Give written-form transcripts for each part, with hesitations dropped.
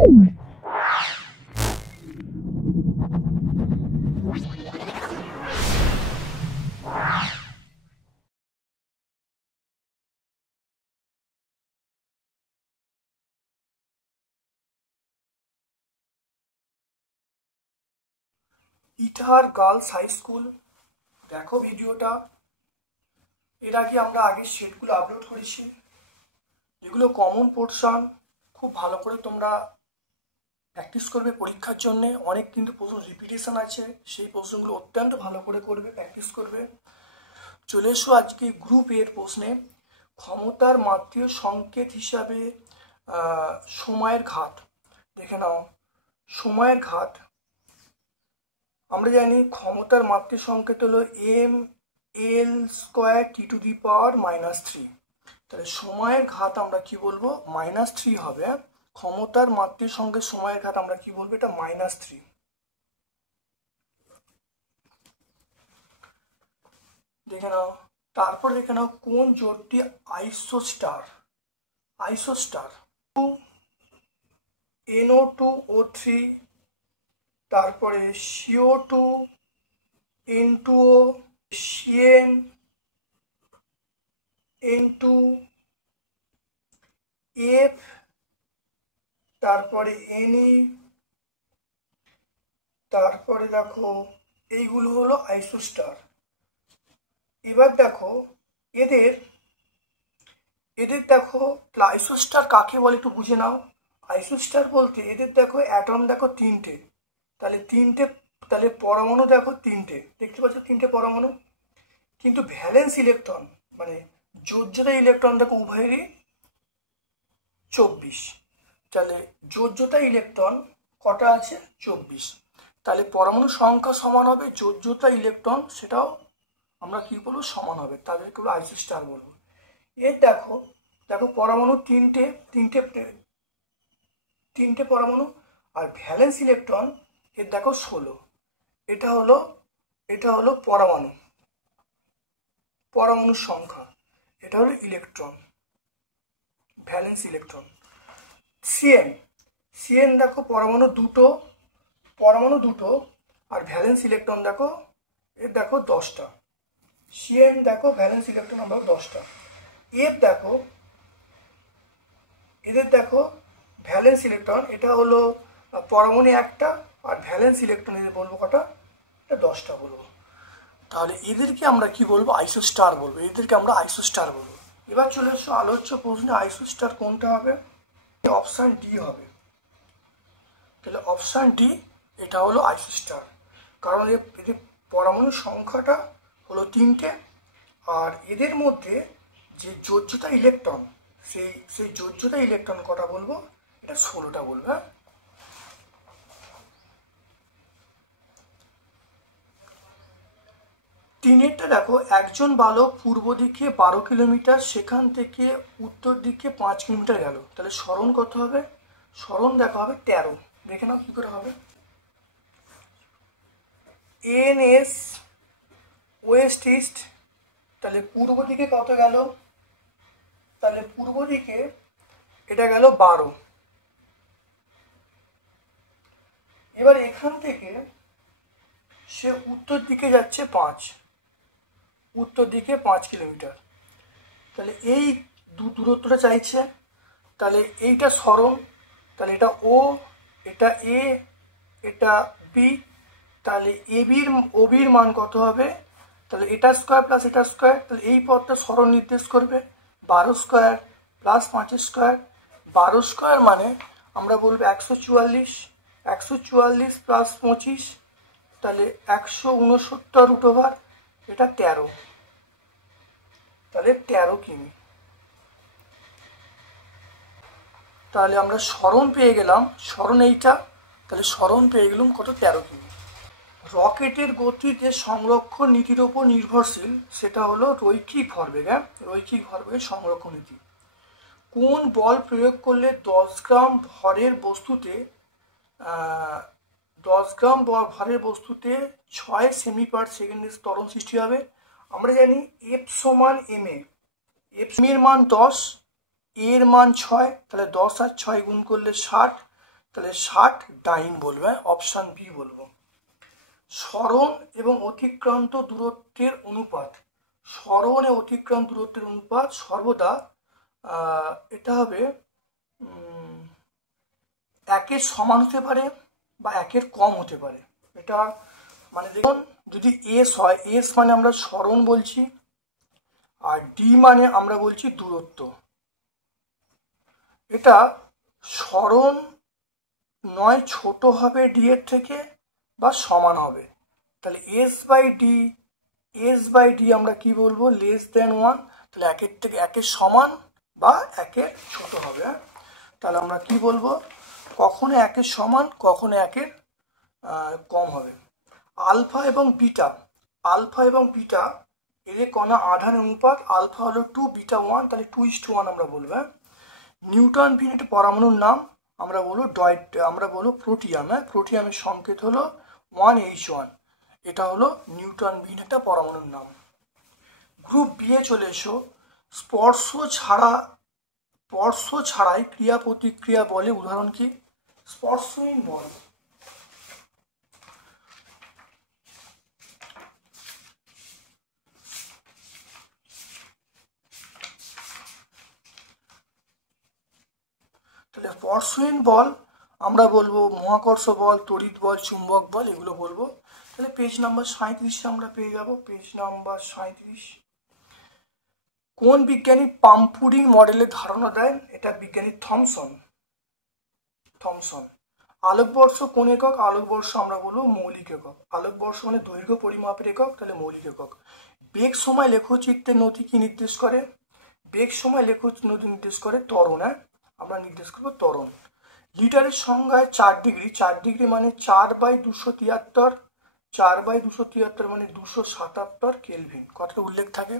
Itahar girls high school, দেখো ভিডিওটা। এর আগে আমরা আগের সেটগুলো আপলোড করেছি, যেগুলো কমন পোর্শন। খুব ভালো করে তোমরা প্র্যাকটিস করবে পরীক্ষার জন্য। অনেক কিন্তু প্রশ্ন রিপিটেশন আছে, সেই প্রশ্নগুলো অত্যন্ত ভালো করে করবে, প্র্যাকটিস করবে। চলে এসো আজকে গ্রুপ এর প্রশ্নে। ক্ষমতার মাত্রিয় সংকেত হিসাবে সময়ের ঘাত দেখে নাও। সময়ের ঘাত আমরা জানি ক্ষমতার মাত্রিক সংকেত হলো ml² T⁻³ তাহলে সময়ের ঘাত আমরা কি বলবো? -3 হবে। ক্ষমতার মাত্রিক সংকেত সময়ের ঘাত আমরা কি বলবো? এটা -3। দেখে নাও। তারপর দেখে নাও কোন জোটটি আইসোস্টার। NO2O3, তারপরে CO2 N2O, CN N2, F, তারপরে Ne, তারপরে দেখো এইগুলো হলো আইসোস্টার। এবার দেখো এদের দেখো আইসোস্টার কাকে বলে একটু বুঝে নাও। আইসোস্টার বলতে এদের দেখো অ্যাটম দেখো 3টে, তাহলে পরমাণু দেখো 3টে, দেখতে পাচ্ছ 3টে পরমাণু। কিন্তু ভ্যালেন্স ইলেকট্রন মানে যোজ্যতা ইলেকট্রন দেখো উভয়েরই 24। তাহলে যোজ্যতা ইলেকট্রন কটা আছে? 24। তাহলে পরমাণু সংখ্যা সমান হবে, যোজ্যতা ইলেকট্রন সেটাও আমরা কি বলবো? সমান হবে। তাদেরকে বলবো আইসোস্টার বলবো। এর দেখো পরমাণু তিনটে পরমাণু, আর ভ্যালেন্স ইলেকট্রন এর দেখো 16। এটা হলো পরমাণুর সংখ্যা। এটা হলো ইলেকট্রন, ভ্যালেন্স ইলেকট্রন। সিএন দেখো পরমাণু দুটো, আর ভ্যালেন্স ইলেকট্রন দেখো এর দেখো 10টা। সিএন দেখো ভ্যালেন্স ইলেকট্রন আমরা 10টা। এফ দেখো এদের দেখো ভ্যালেন্স ইলেকট্রন, এটা হলো পরমাণু একটা, আর ভ্যালেন্স ইলেকট্রন এদের বলবো কটা? এটা 10টা বলবো। তাহলে এদেরকে আমরা কি বলবো? আইসোস্টার বলবো। এবার চলে এসো আলোচ্য প্রশ্নে। আইসোস্টার কোনটা হবে? অপশান ডি হবে। তাহলে অপশান ডি, এটা হলো আইসোস্টার। কারণ এদের পরমাণু সংখ্যাটা হলো 3টে, আর এদের মধ্যে যে যোজ্যতা ইলেকট্রন, সেই যোজ্যতা ইলেকট্রন কটা বলবো? এটা 16টা বলবো। হ্যাঁ, তিনেরটা দেখো, একজন বালক পূর্ব দিকে 12 কিলোমিটার, সেখান থেকে উত্তর দিকে 5 কিলোমিটার গেল। তাহলে সরণ কত হবে? সরণ দেখা হবে 13। দেখে নাও কি করে হবে। NS ওয়েস্ট ইস্ট, তাহলে পূর্ব দিকে কত গেল? তাহলে পূর্ব দিকে এটা গেল 12। এবার এখান থেকে সে উত্তর দিকে যাচ্ছে 5, উত্তর দিকে 5 কিলোমিটার। তাহলে এই দূরত্বটা চাইছে। তাহলে এইটা সরণ, তাহলে এটা ও, এটা এ, এটা বি। তাহলে ওবির মান কত হবে? তাহলে এটা স্কোয়ার প্লাস এটা স্কোয়ার, তাহলে এই পথটা সরণ নির্দেশ করবে। 12² প্লাস 5² 12² মানে আমরা বলবো 144। 144 প্লাস 25, তাহলে 169 এটা 13। তাহলে 13 কিমি। তাহলে আমরা সরণ পেয়ে গেলাম, সরণ এইটা, তাহলে সরণ পেয়ে গেলাম কত? 13 কিমি। রকেটের গতি যে সংরক্ষণ নীতির ওপর নির্ভরশীল সেটা হলো রৈখিক ভরবেগ। রৈখিক ভরবেগের সংরক্ষণ নীতি। কোন বল প্রয়োগ করলে 10 গ্রাম ভরের বস্তুতে 6 সেমি/সেকেন্ডের ত্বরণ সৃষ্টি হবে? আমরা জানি F সমান ma। F এর মান 10, এর মান 6, তাহলে 10 আর 6 গুণ করলে 60, তাহলে 60 ডাইন বলবে, অপশান বি বলবো। সরণ এবং অতিক্রান্ত দূরত্বের অনুপাত, সরণ এবং অতিক্রান্ত দূরত্বের অনুপাত সর্বদা এটা হবে একের সমান হতে পারে বা একের কম হতে পারে। এটা মানে দেখুন, যদি এস হয়, এস মানে আমরা সরণ বলছি, আর ডি মানে আমরা বলছি দূরত্ব। এটা সরণ নয় ছোট হবে ডি এর থেকে বা সমান হবে, তাহলে এস বাই ডি আমরা কি বলবো, লেস দেন 1, তাহলে একের থেকে একের সমান বা একের ছোট হবে। তাহলে আমরা কি বলবো, কখনো একের সমান কখনো একের কম হবে। আলফা এবং বিটা এর কণা আধানের অনুপাত, আলফা হলো 2, বিটা 1, তাহলে 2:1 আমরা বলবো। নিউটন ভিন একটা পরমাণুর নাম, আমরা বলবো প্রোটিয়াম। প্রোটিয়ামের সংকেত হলো 1H1, এটা হলো নিউটন ভিন একটা পরমাণুর নাম। গ্রুপ বি এ চলে এসো। স্পর্শ ছাড়াই ক্রিয়া প্রতিক্রিয়া বলে উদাহরণ কি, স্পর্শহীন বল। তাহলে স্পর্শহীন বল আমরা বলবো মহাকর্ষ বল, তড়িৎ বল, চুম্বক বল, এগুলো বলবো। তাহলে পেজ নাম্বার 37 আমরা পেয়ে যাব, পেজ নাম্বার 37। কোন বিজ্ঞানী পাম্পুডিং মডেলের ধারণা দেন, এটা বিজ্ঞানী থমসন। আলোকবর্ষ কোন একক, আলোকবর্ষ আমরা বলবো মৌলিক একক। আলোকবর্ষ মানে দৈর্ঘ্য পরিমাপের একক, তাহলে মৌলিক একক। বেগ সময় লেখচিত্রের নথি কি নির্দেশ করে, বেগ সময় লেখচিত্র নির্দেশ করে ত্বরণ, আমরা নির্দেশ করবো ত্বরণ। লিটারের সংজ্ঞায় 4 ডিগ্রি, 4 ডিগ্রি মানে 4/273, 4/273 মানে 277 কেলভিন, কথাটা উল্লেখ থাকে।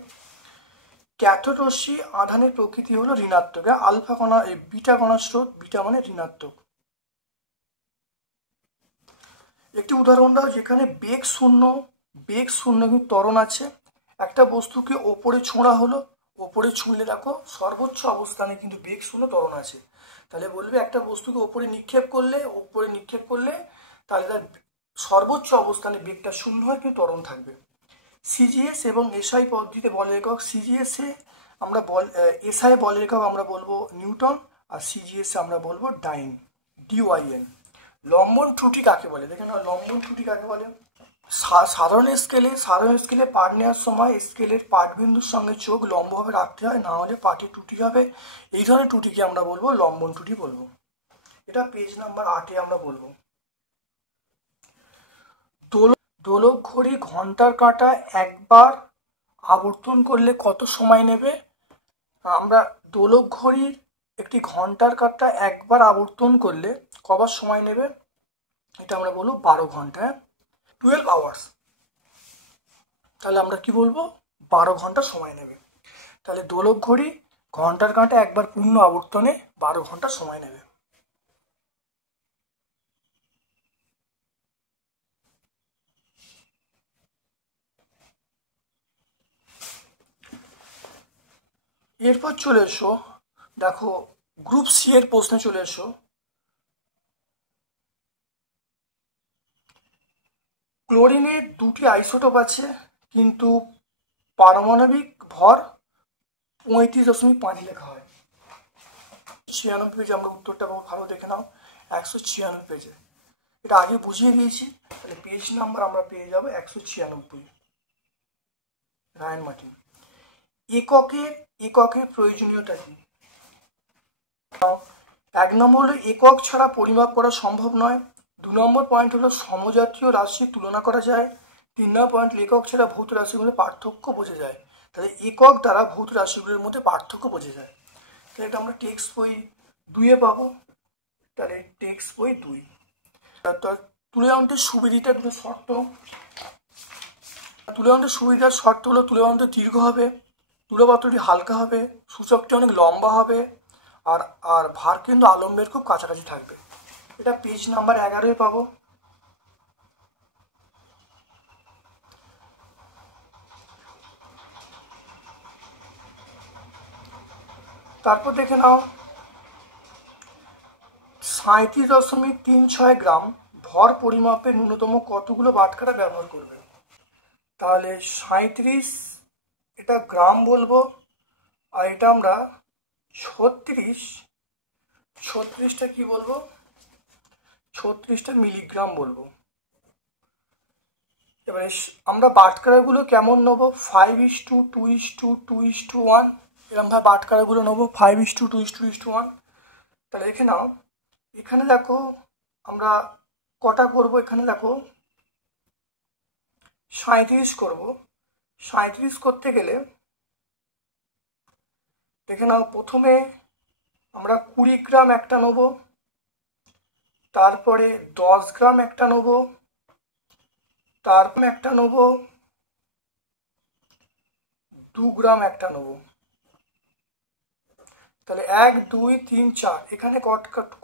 ক্যাথোড রশ্মি আধানের প্রকৃতি হলো ঋণাত্মক, আলফা কণা বিটা কণার স্রোত, বিটা মানে ঋণাত্মক। একটি উদাহরণ দাও যেখানে বেগ শূন্য কিন্তু ত্বরণ আছে। একটা বস্তুকে ওপরে ছোঁড়া হলো, ওপরে ছুঁড়লে দেখো সর্বোচ্চ অবস্থানে কিন্তু বেগ শূন্য ত্বরণ আছে। তাহলে বলবে একটা বস্তুকে ওপরে নিক্ষেপ করলে তাহলে তার সর্বোচ্চ অবস্থানে বেগটা শূন্য হয় কিন্তু ত্বরণ থাকবে। সিজিএস এবং এসআই পদ্ধতিতে বলের একক, সিজিএসে আমরা এসআই বলের একক আমরা বলবো নিউটন, আর সিজিএসে আমরা বলবো ডাইন, ডিওয়াইএন। লম্বন ত্রুটি কাকে বলে, দেখে নাও লম্বন ত্রুটি কাকে বলে। সাধারণ স্কেলে পাঠ নেওয়ার সময় স্কেলের পাঠবিন্দুর সঙ্গে চোখ লম্বভাবে রাখতে হয়, না হলে পাঠে ত্রুটি হবে। এই ধরনের ত্রুটিকে আমরা বলবো লম্বন ত্রুটি বলবো। এটা পেজ নাম্বার 8 আমরা বলবো। দোলক ঘড়ি ঘন্টার কাঁটা একবার আবর্তন করলে কত সময় নেবে, আমরা দোলক ঘড়ির একটি ঘন্টার কাঁটা একবার আবর্তন করলে কবার সময় নেবে, এটা আমরা বলবো 12 ঘন্টা, 12 আওয়ার্স। তাহলে আমরা কি বলবো, 12 ঘন্টা সময় নেবে। তাহলে দোলক ঘড়ি ঘন্টার কাঁটা একবার পূর্ণ আবর্তনে 12 ঘন্টা সময় নেবে। এরপর চলে এসো, দেখো গ্রুপ সি এর প্রশ্নে চলে এসো। ক্লোরিনের 2টি আইসোটোপ আছে কিন্তু পারমাণবিক ভর 35.5 লেখা হয়। 96 পেজে আমরা উত্তরটা ভালো দেখে নাও, 196 পেজে, এটা আগে বুঝিয়ে দিয়েছি। তাহলে পেজ নাম্বার আমরা পেয়ে যাবো 196, রায়ন মার্টিন। এককের প্রয়োজনীয়তা কি, 1 নম্বর হলো একক ছাড়া পরিমাপ করা সম্ভব নয়। 2 নম্বর পয়েন্ট হলো সমজাতীয় রাশি তুলনা করা যায়। 3 নম্বর পয়েন্ট একক ছাড়া ভৌত রাশিগুলোর পার্থক্য বোঝা যায়। তাহলে একক দ্বারা ভৌত রাশিগুলোর মধ্যে পার্থক্য বোঝা যায়। তাহলে এটা আমরা টেক্সট বই 2-এ পাবো। তাহলে টেক্সট বই 2। তুল্যাঙ্কের সুবিধার দুটো শর্ত, সুবিধার শর্ত হলো তুল্যাঙ্ক দীর্ঘ হবে, দূরপাত্রটি হালকা হবে, সূচকটি অনেক লম্বা হবে, আর ভার কিন্তু আলম্বের খুব কাছাকাছি থাকবে। এটা পেজ নাম্বার 11-এ পাবো। তারপর দেখে নাও 37.36 গ্রাম ভর পরিমাপে ন্যূনতম কতগুলো বাটখারা ব্যবহার করবে? তাহলে 37 এটা গ্রাম বলবো, আর এটা আমরা 36টা কি বলবো? 36টা মিলিগ্রাম বলবো। এবারে আমরা বাটখারাগুলো কেমন নেবো? 5:2:2:1 এরকমভাবে বাটখারাগুলো নেবো, 5:2:1। তাহলে এখানে দেখো আমরা কটা করব? এখানে দেখো 37 করব। 37 করতে গেলে দেখে নাও, প্রথমে আমরা 20 গ্রাম একটা নেব, তারপরে 10 গ্রাম একটা নেব, তারপর একটা নেব 2 গ্রাম একটা নেব। তাহলে 1 2 3 4 এখানে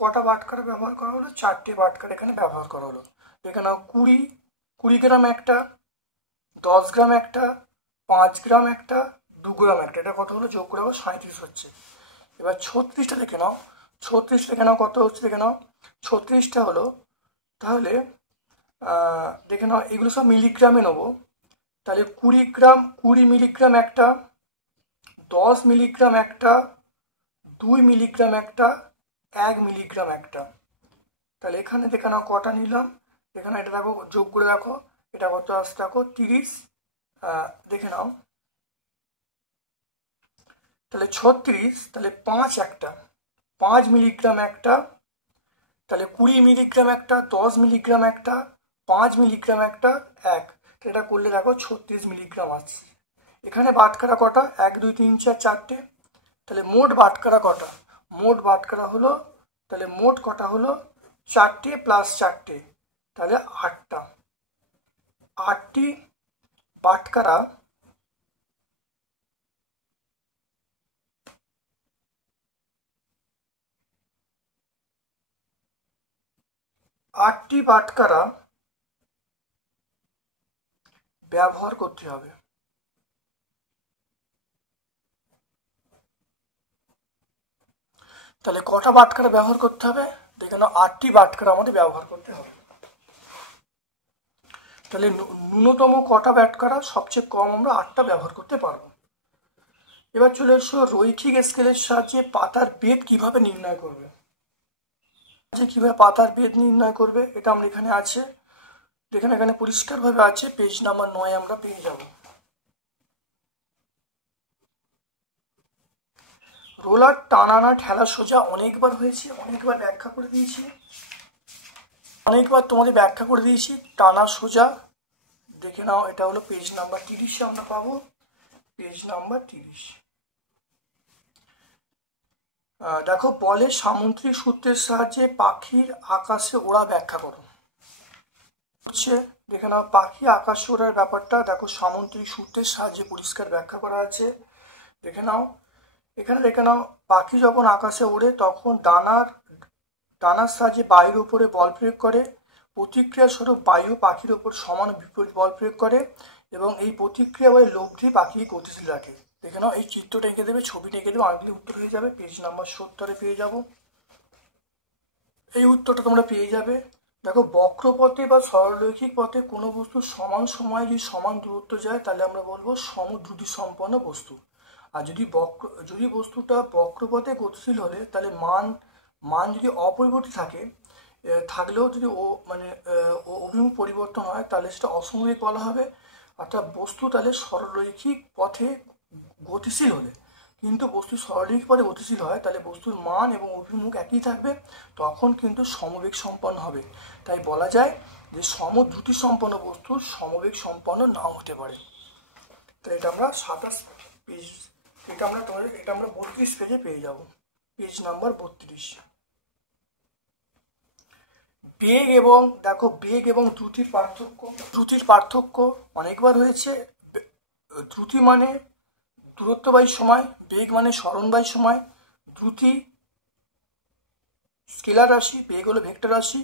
কটা বাটখারা ব্যবহার করা হলো? 4টে বাটখারা এখানে ব্যবহার করা হলো। এখানে 20 গ্রাম একটা, 10 গ্রাম একটা, 5 গ্রাম একটা, 2 গ্রাম একটা, এটা কত হলো? যোগ করে 37 হচ্ছে। এবার 36টা দেখে নাও, 36 দেখে নাও কত হচ্ছে, দেখে নাও 36টা হলো, তাহলে দেখে নাও এগুলো সব মিলিগ্রামে নেবো। তাহলে 20 মিলিগ্রাম একটা, 10 মিলিগ্রাম একটা, 2 মিলিগ্রাম একটা, 1 মিলিগ্রাম একটা। তাহলে এখানে দেখে নাও কটা নিলাম, এখানে এটা দেখো যোগ করে দেখো এটা কত আসছে, দেখো 30। দেখে নাও তাহলে 36, তাহলে 5 একটা, 5 মিলিগ্রাম একটা, তাহলে 20 মিলিগ্রাম একটা, 10 মিলিগ্রাম একটা, 5 মিলিগ্রাম একটা, 1, এটা করলে দেখো 36 মিলিগ্রাম আছে। এখানে বাটখারা কটা? 1 2 3 4 4টে। তাহলে মোট বাটখারা কটা? মোট বাটখারা হলো, তাহলে মোট কটা হলো? 4টে প্লাস 4টে, তাহলে 8টা। 8টি বাটখারা, 8টি বাটখারা ব্যবহার করতে হবে। তাহলে কটা বাটখারা ব্যবহার করতে হবে? দেখে নাও 8টি বাটখারা আমাদের ব্যবহার করতে হবে। তাহলে ন্যূনতম কটা বাটখারা? সবচেয়ে কম আমরা 8টা ব্যবহার করতে পারবো। এবার চলে এসো রৈখিক স্কেলের সাহায্যে পাতার বেদ কিভাবে নির্ণয় করবে। কিভাবে পাতার বেদ নির্ণয় করবে এটা আমরা এখানে আছে, এখানে পরিষ্কারভাবে আছে, পেজ নাম্বার 9 আমরা পেয়ে যাব। রোলার টানানা ঠেলা সোজা অনেকবার হয়েছে, অনেকবার ব্যাখ্যা করে দিয়েছি, অনেকবার তোমাদের ব্যাখ্যা করে দিয়েছি। টানা সোজা দেখে নাও, এটা হলো পেজ নাম্বার 30 আমরা পাবো, পেজ নাম্বার 30। দেখো বলে সামুদ্রিক সূত্রের সাহায্যে পাখির আকাশে ওড়া ব্যাখ্যা করো। হচ্ছে দেখে নাও পাখি আকাশে ওড়ার ব্যাপারটা দেখো সামুদ্রিক সূত্রের সাহায্যে পরিষ্কার ব্যাখ্যা করা আছে। দেখে নাও এখানে, দেখে নাও পাখি যখন আকাশে ওড়ে তখন ডানার সাহায্যে বায়ুর উপরে বল প্রয়োগ করে, প্রতিক্রিয়া স্বরূপ বায়ু পাখির ওপর সমান বিপরীত বল প্রয়োগ করে এবং এই প্রতিক্রিয়া বলে লব্ধি পাখি গতিশীল রাখে। দেখে নাও এই চিত্রটা এঁকে দেবে, ছবিটা এঁকে দেবে, অনেকগুলি উত্তর হয়ে যাবে, পেজ নাম্বার 70 পেয়ে যাব। এই উত্তরটা তোমরা পেয়ে যাবে। দেখো বক্রপথে বা সরলরৈখিক পথে কোনো বস্তু সমান সময়ে যদি সমান দূরত্ব যায় তাহলে আমরা বলবো সমদ্রুতি সম্পন্ন বস্তু। আর যদি বস্তুটা বক্রপথে গতিশীল হলে তাহলে মান যদি অপরিবর্তিত থাকলেও যদি অভিমুখ পরিবর্তন হয় তাহলে সেটা অসমবেগ বলা হবে। অর্থাৎ বস্তু তাহলে সরলরৈখিক পথে গতিশীল হলে, কিন্তু বস্তু সরলরৈখিক পথে গতিশীল হয় তাহলে বস্তুর মান এবং অভিমুখ একই থাকবে, তখন কিন্তু সমবেগ সম্পন্ন হবে। তাই বলা যায় যে সমদ্রুতি সম্পন্ন বস্তু সমবেগ সম্পন্ন নাও হতে পারে। তো এটা আমরা 27 পেজ, এটা আমরা 32 পেজে পেয়ে যাব, পেজ নাম্বার 32। বেগ এবং দ্রুতির পার্থক্য অনেকবার হয়েছে। দ্রুতি মানে দূরত্ব বাই সময়, বেগ মানে সরণ বাই সময়। দ্রুতি স্কেলার রাশি, বেগ হলো ভেক্টর রাশি।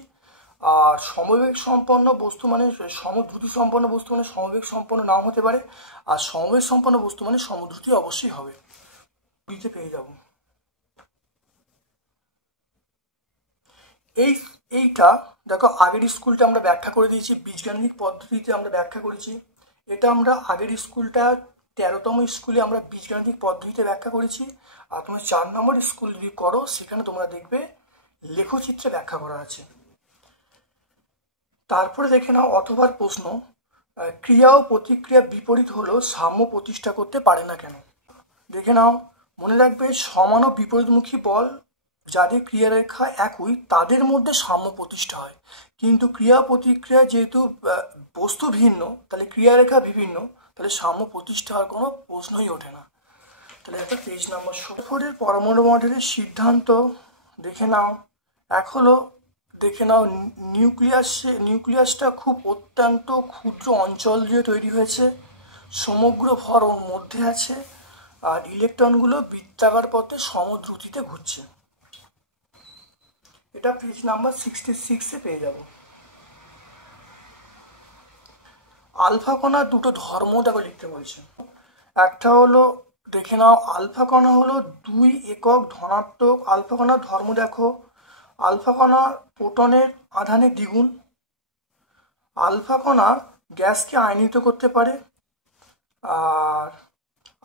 আর সমবেগ সম্পন্ন বস্তু মানে সমদ্রুতি সম্পন্ন বস্তু মানে সমবেগ সম্পন্ন নাও হতে পারে, আর সমবেগ সম্পন্ন বস্তু মানে সমদ্রুতি অবশ্যই হবে। পেয়ে যাব। এই এইটা দেখো আগের স্কুলটা আমরা ব্যাখ্যা করে দিয়েছি, বীজগাণিতিক পদ্ধতিতে আমরা ব্যাখ্যা করেছি। এটা আমরা আগের স্কুলটা 13তম স্কুলে আমরা বীজগাণিতিক পদ্ধতিতে ব্যাখ্যা করেছি। আর তোমরা 4 নম্বর স্কুল যদি করো সেখানে তোমরা দেখবে লেখচিত্রে ব্যাখ্যা করা আছে। তারপরে দেখে নাও অথবা প্রশ্ন, ক্রিয়া ও প্রতিক্রিয়া বিপরীত হলেও সাম্য প্রতিষ্ঠা করতে পারে না কেন? দেখে নাও, মনে রাখবে সমান ও বিপরীতমুখী বল যাদের ক্রিয়ারেখা একই তাদের মধ্যে সাম্য প্রতিষ্ঠা হয়, কিন্তু ক্রিয়া প্রতিক্রিয়া যেহেতু বস্তু ভিন্ন তাহলে ক্রিয়ারেখা বিভিন্ন, তাহলে সাম্য প্রতিষ্ঠা হওয়ার কোনো প্রশ্নই ওঠে না। তাহলে একটা পেজ নাম্বার 16 পরমাণু মডেলের সিদ্ধান্ত দেখে নাও। এক হলো দেখে নাও নিউক্লিয়াসটা খুব অত্যন্ত ক্ষুদ্র অঞ্চল দিয়ে তৈরি হয়েছে, সমগ্র ভর ওর মধ্যে আছে, আর ইলেকট্রনগুলো বৃত্তাকার পথে সমদ্রুতিতে ঘুরছে। এটা পেজ নাম্বার 66-এ পেয়ে যাব। আলফা কণার দুটো ধর্ম দেখো লিখতে বলছে। একটা হলো দেখে নাও আলফা কণা হলো 2 একক ধনাত্মক। আলফা কণার ধর্ম দেখো, আলফা কণা প্রোটনের আধানের দ্বিগুণ। আলফা কণা গ্যাসকে আয়নিত করতে পারে। আর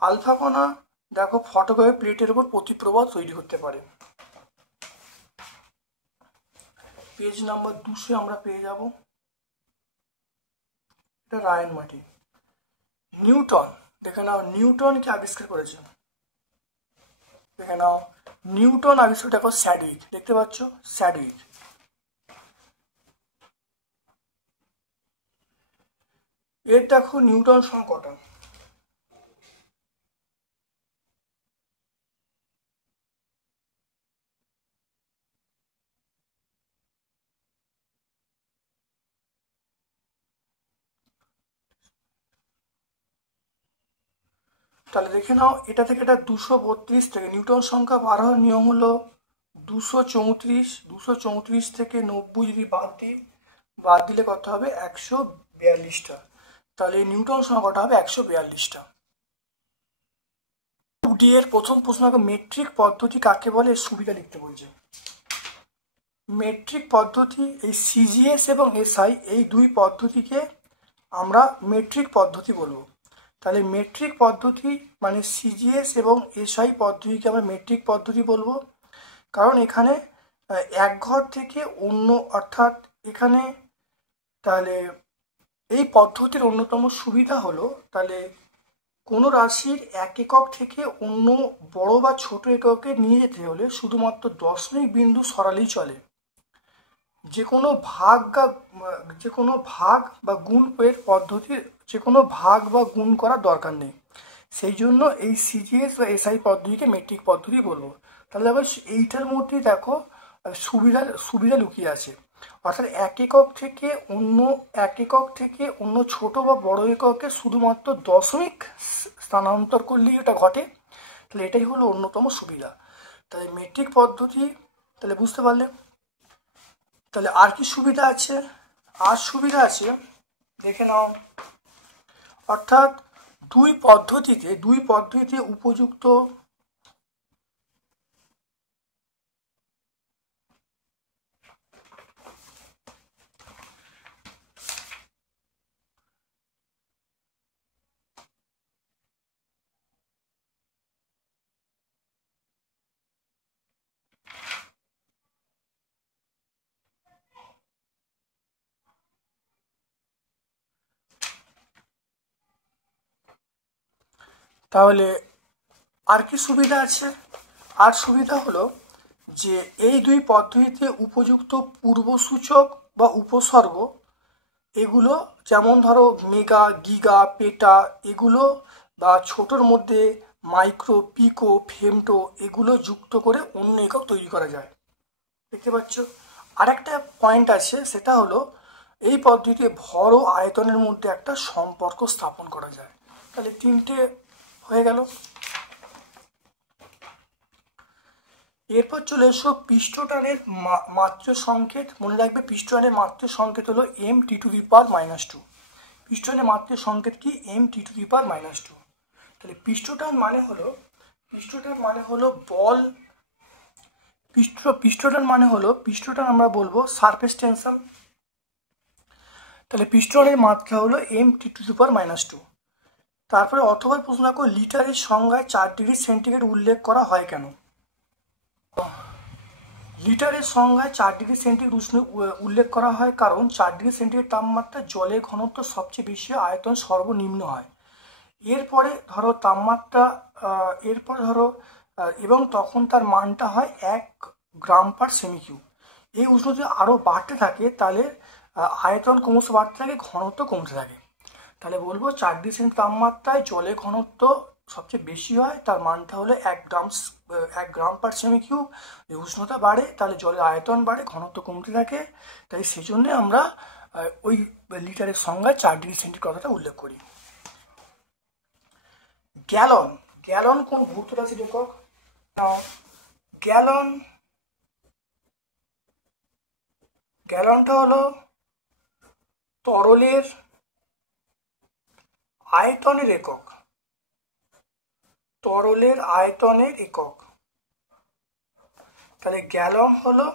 আলফা কণা দেখো ফটোগ্রাফি প্লেটের উপর প্রতিপ্রবাহ তৈরি করতে পারে। পেজ নাম্বার 200 আমরা পেয়ে যাব। এটা রায়ন মার্টিন। নিউটন দেখে নাও নিউটনকে আবিষ্কার করেছে। দেখে নাও নিউটন আবিষ্কার দেখো স্যাডউইক, দেখতে পাচ্ছ স্যাডউইক। এর দেখো নিউটন সংকটন। তাহলে দেখে নাও এটা থেকে এটা 232 থেকে নিউটন সংখ্যা বার হওয়ার নিয়ম হলো 234। 234 থেকে 90 যদি বাদ দিলে কত হবে 142টা। তাহলে নিউটন সংখ্যাটা হবে 142টা। 2D এর প্রথম প্রশ্ন মেট্রিক পদ্ধতি কাকে বলে সুবিধা লিখতে বলছে। মেট্রিক পদ্ধতি এই সিজিএস এবং এসআই এই দুই পদ্ধতিকে আমরা মেট্রিক পদ্ধতি বলবো। তাহলে মেট্রিক পদ্ধতি মানে সিজিএস এবং এসআই পদ্ধতিকে আমরা মেট্রিক পদ্ধতি বলবো, কারণ এখানে এক ঘর থেকে অন্য অর্থাৎ এখানে তাহলে এই পদ্ধতির অন্যতম সুবিধা হলো তাহলে কোনো রাশির এক একক থেকে অন্য বড় বা ছোট এককে নিয়ে যেতে হলে শুধুমাত্র দশমিক বিন্দু সরালেই চলে। যে কোনো ভাগ বা গুণ এর পদ্ধতির যে কোনো ভাগ বা গুণ করার দরকার নেই। সেই জন্য এই সিজিএস বা এসআই পদ্ধতিকে মেট্রিক পদ্ধতি বলবো। তাহলে আবার এইটার মধ্যে দেখো সুবিধা লুকিয়ে আছে, অর্থাৎ এক একক থেকে অন্য ছোট বা বড় এককে শুধুমাত্র দশমিক স্থানান্তর করলেই এটা ঘটে। তাহলে এটাই হলো অন্যতম সুবিধা। তাহলে মেট্রিক পদ্ধতি তাহলে বুঝতে পারলে। তাহলে আর কি সুবিধা আছে? আর সুবিধা আছে দেখে নাও, অর্থাৎ দুই পদ্ধতিতে উপযুক্ত তাহলে আর কি সুবিধা আছে? আর সুবিধা হলো যে এই দুই পদ্ধতিতে উপযুক্ত পূর্বসূচক বা উপসর্গ এগুলো যেমন ধরো মেগা, গিগা, পেটা এগুলো বা ছোটোর মধ্যে মাইক্রো, পিকো, ফেমটো এগুলো যুক্ত করে অন্য একক তৈরি করা যায়। দেখতে পাচ্ছ। আরেকটা পয়েন্ট আছে, সেটা হলো এই পদ্ধতিতে ভর ও আয়তনের মধ্যে একটা সম্পর্ক স্থাপন করা যায়। তাহলে তিনটে হয়ে গেল। এরপর চলে এসো পৃষ্ঠটানের মাত্র সংকেত। মনে রাখবে পৃষ্ঠটানের মাত্র সংকেত হলো m(t⁻²). পৃষ্ঠটানের মাত্র সংকেত কি? m(t⁻²). তাহলে পৃষ্ঠটান মানে হলো বল পিস্টন মানে হলো পিস্টন আমরা বলবো সারফেস টেনশন। তাহলে পিস্টনের মাত্রা হলো m(T⁻²)। তারপরে অথবা প্রশ্ন দেখো লিটারের সংজ্ঞায় 4°C উল্লেখ করা হয় কেন? লিটারের সংজ্ঞায় 4°C উল্লেখ করা হয় কারণ 4°C তাপমাত্রা জলের ঘনত্ব সবচেয়ে বেশি, আয়তন সর্বনিম্ন হয়। এরপরে ধরো তাপমাত্রা এবং তখন তার মানটা হয় 1 গ্রাম/সেমি কিউব। এই উষ্ণতা যদি আরও বাড়তে থাকে তাহলে আয়তন ক্রমশ বাড়তে থাকে, ঘনত্ব কমতে থাকে। তাহলে বলবো 4°C তাপমাত্রায় জলের ঘনত্ব সবচেয়ে বেশি হয়, তার মানটা হলো 1 গ্রাম/সেমি কিউব। যদি উষ্ণতা বাড়ে তাহলে জলের আয়তন বাড়ে, ঘনত্ব কমতে থাকে। তাই সেই জন্যে আমরা ওই লিটারের সংজ্ঞায় 4°C কথাটা উল্লেখ করি। গ্যালন কোন ভৌত রাশির একক? গ্যালনটা হলো তরলের আয়তনের একক। তাহলে গ্যালন হলো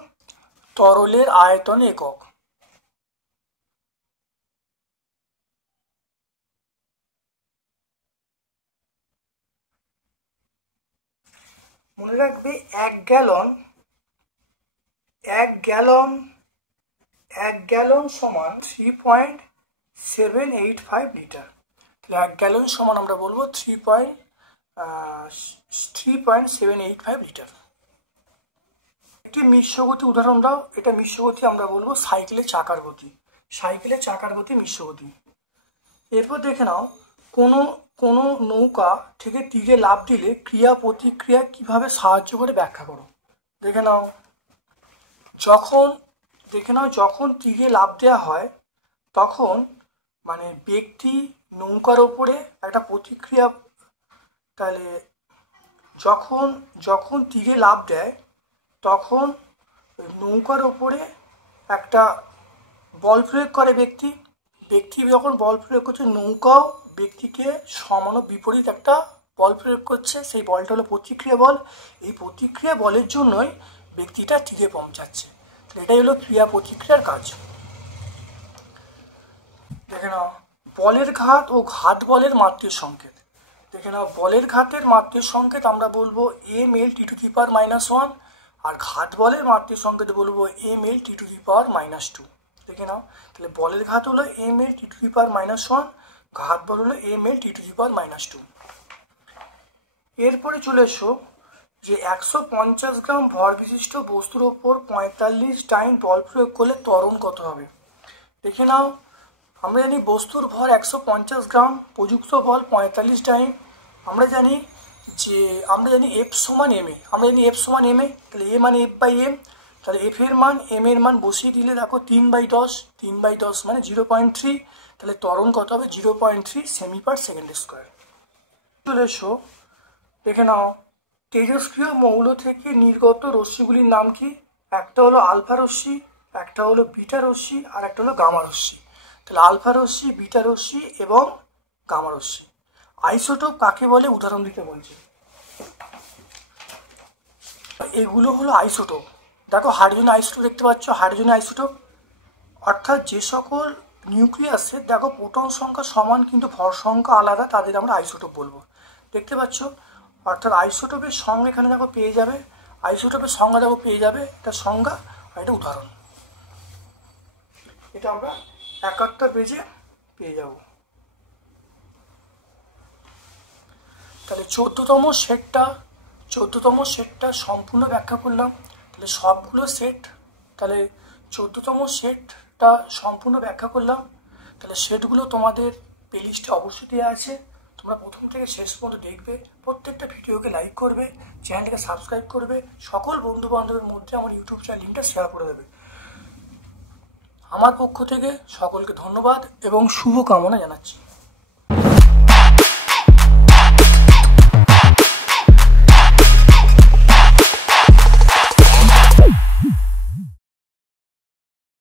তরলের আয়তনের একক। মনে রাখবে 1 গ্যালন সমান 3.785 লিটার। তাহলে 1 গ্যালন সমান আমরা বলবো 3.785 লিটার। একটি মিশ্রগতি উদাহরণ দাও। এটা মিশ্রগতি আমরা বলবো সাইকেলের চাকার গতি মিশ্রগতি। এরপর দেখে নাও কোনো নৌকা থেকে তীরে লাফ দিলে ক্রিয়া প্রতিক্রিয়া কিভাবে সাহায্য করে ব্যাখ্যা করো। দেখে নাও যখন তীরে লাফ দেওয়া হয় তখন মানে ব্যক্তি নৌকার ওপরে একটা প্রতিক্রিয়া, তাহলে যখন তীরে লাফ দেয় তখন নৌকার ওপরে একটা বল প্রয়োগ করে ব্যক্তি যখন বল প্রয়োগ করছে, নৌকাও ব্যক্তিকে সমান বিপরীত একটা বল প্রয়োগ করছে। সেই বলটা হলো প্রতিক্রিয়া বল। এই প্রতিক্রিয়া বলের জন্যই ব্যক্তিটা তীরে পৌঁছাচ্ছে। এটাই হলো ক্রিয়া প্রতিক্রিয়ার কাজ। দেখে নাও বলের ঘাত ও ঘাত বলের মাত্রের সংকেত। দেখে নাও বলের ঘাতের মাত্রের সংকেত আমরা বলবো mL(T⁻⁻1) আর ঘাত বলের মাত্রের সংকেত বলবো mL(T⁻⁻2). দেখে নাও তাহলে বলের ঘাত হলো mL(T⁻⁻1), ঘাত বল হলো mL(T⁻⁻2). এরপরে চলে এসো যে 150 গ্রাম ভর বিশিষ্ট বস্তুর ওপর 45 টাইম বল প্রয়োগ করলে ত্বরণ কত হবে। দেখে নাও আমরা জানি বস্তুর ভর 150 গ্রাম, প্রযুক্ত বল 45 টাইম। আমরা জানি F সমান ma। তাহলে a মানে F/m। তাহলে F এর মান m এর মান বসিয়ে দিলে দেখো 3/10 মানে 0.3। তাহলে ত্বরণ কত হবে 0.3 সেমি/সেকেন্ড²। চলে এসো দেখে নাও তেজস্ক্রিয় মৌল থেকে নির্গত রশ্মিগুলির নাম কি। একটা হলো আলফা রশ্মি, একটা হলো বিটা রশ্মি, আর একটা হলো গামা রশ্মি। তাহলে আলফা রশ্মি, বিটা রশ্মি এবং গামা রশ্মি। আইসোটোপ কাকে বলে উদাহরণ দিতে বলছি। এগুলো হলো আইসোটোপ। দেখো হাইড্রোজেন আইসোটোপ দেখতে পাচ্ছ। হাইড্রোজেন আইসোটোপ অর্থাৎ যে সকল নিউক্লিয়াসের দেখো প্রোটন সংখ্যা সমান কিন্তু ভর সংখ্যা আলাদা, তাদের আমরা আইসোটোপ বলবো। দেখতে পাচ্ছ অর্থাৎ আইসোটোপের সংজ্ঞা এখানে দেখো পেয়ে যাবে। এটা সংজ্ঞা আর এটা উদাহরণ। এটা আমরা 71 পেজে পেয়ে যাব। তাহলে 14তম সেটটা সম্পূর্ণ ব্যাখ্যা করলাম। তাহলে সবগুলো সেট, তাহলে 14তম সেটটা সম্পূর্ণ ব্যাখ্যা করলাম। তাহলে সেটগুলো তোমাদের প্লেলিস্টে অবশ্যই দেওয়া আছে, তোমরা প্রথম থেকে শেষ পর্যন্ত দেখবে। প্রত্যেকটা ভিডিওকে লাইক করবে, চ্যানেলটাকে সাবস্ক্রাইব করবে, সকল বন্ধু বান্ধবের মধ্যে আমার ইউটিউব চ্যানেল লিঙ্কটা শেয়ার করে দেবে। আমার পক্ষ থেকে সকলকে ধন্যবাদ এবং শুভকামনা জানাচ্ছি।